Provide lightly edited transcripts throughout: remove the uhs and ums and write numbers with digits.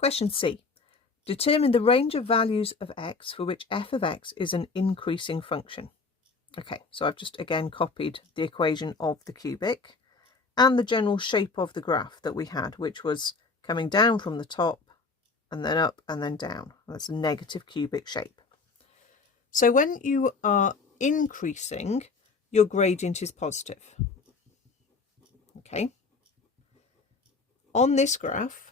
Question C. Determine the range of values of x for which f of x is an increasing function. Okay, so I've just again copied the equation of the cubic and the general shape of the graph that we had, which was coming down from the top and then up and then down. That's a negative cubic shape. So when you are increasing, your gradient is positive. Okay. On this graph,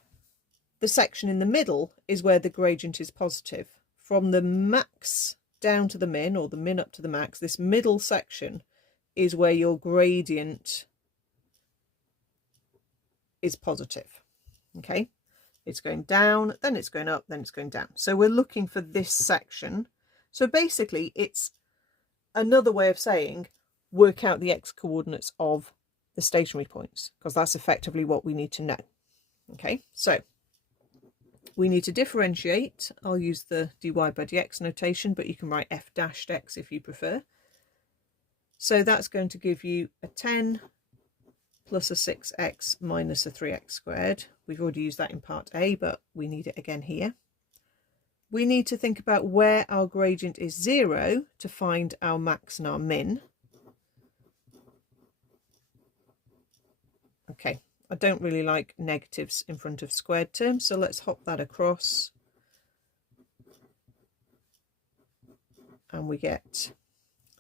the section in the middle is where the gradient is positive. From the max down to the min, or the min up to the max, this middle section is where your gradient is positive. Okay, it's going down, then it's going up, then it's going down. So we're looking for this section. So basically it's another way of saying work out the x coordinates of the stationary points, because that's effectively what we need to know. Okay, so we need to differentiate. I'll use the dy by dx notation, but you can write f dashed x if you prefer. So that's going to give you a 10 plus a 6x minus a 3x squared. We've already used that in part A, but we need it again here. We need to think about where our gradient is 0 to find our max and our min. Okay, I don't really like negatives in front of squared terms, so let's hop that across. And we get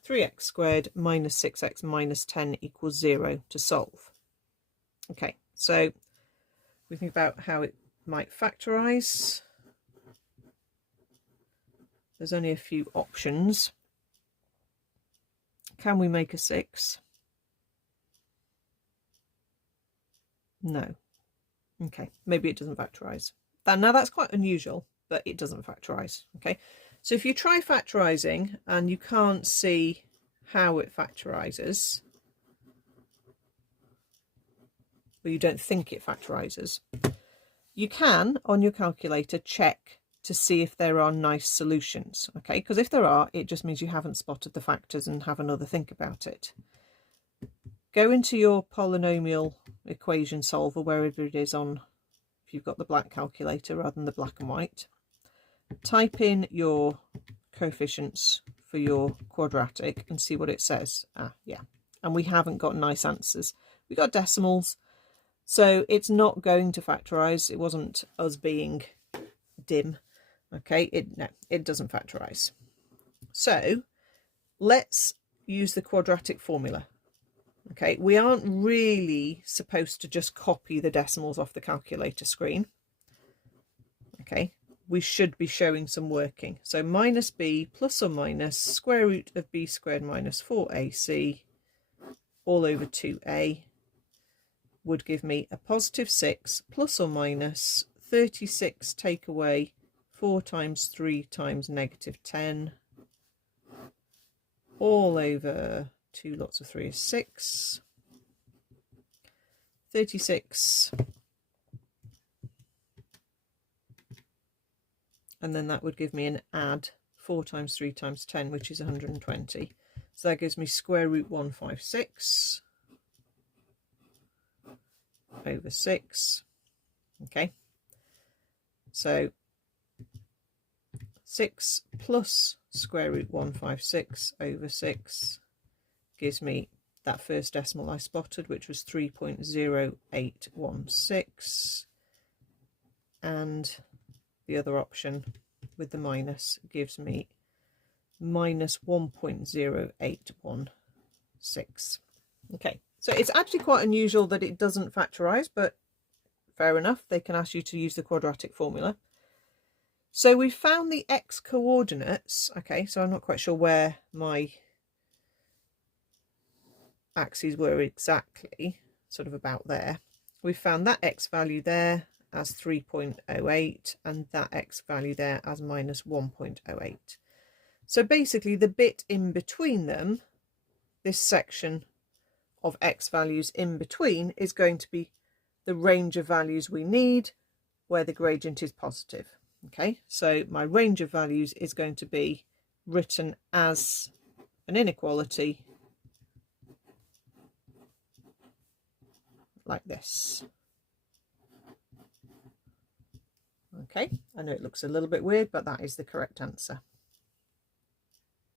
3x squared minus 6x minus 10 equals 0 to solve. Okay, so we think about how it might factorise. There's only a few options. Can we make a 6? No. Okay, maybe it doesn't factorise. Now that's quite unusual, but it doesn't factorise. Okay, so if you try factorising and you can't see how it factorises, or you don't think it factorises, you can, on your calculator, check to see if there are nice solutions. Okay, because if there are, it just means you haven't spotted the factors and have another think about it. Go into your polynomial equation solver, wherever it is on, if you've got the black calculator rather than the black and white. Type in your coefficients for your quadratic and see what it says. Yeah, and we haven't got nice answers. We got decimals, so it's not going to factorise. It wasn't us being dim. Okay, no, it doesn't factorise. So let's use the quadratic formula. Okay, we aren't really supposed to just copy the decimals off the calculator screen. Okay, we should be showing some working. So minus b plus or minus square root of b squared minus 4ac all over 2a would give me a positive 6 plus or minus 36 take away 4 times 3 times negative 10 all over 2 lots of 3 is 6. 36. And then that would give me an add 4 times 3 times 10, which is 120. So that gives me square root 156 over 6. Okay. So 6 plus square root 156 over 6 gives me that first decimal I spotted, which was 3.0816, and the other option with the minus gives me minus 1.0816. Okay, so it's actually quite unusual that it doesn't factorise, but fair enough, they can ask you to use the quadratic formula. So we've found the x coordinates. Okay, so I'm not quite sure where my axes were exactly, sort of about there. We found that x value there as 3.08 and that x value there as minus 1.08. So basically the bit in between them, this section of x values in between, is going to be the range of values we need where the gradient is positive. Okay, so my range of values is going to be written as an inequality like this. Okay, I know it looks a little bit weird, but that is the correct answer.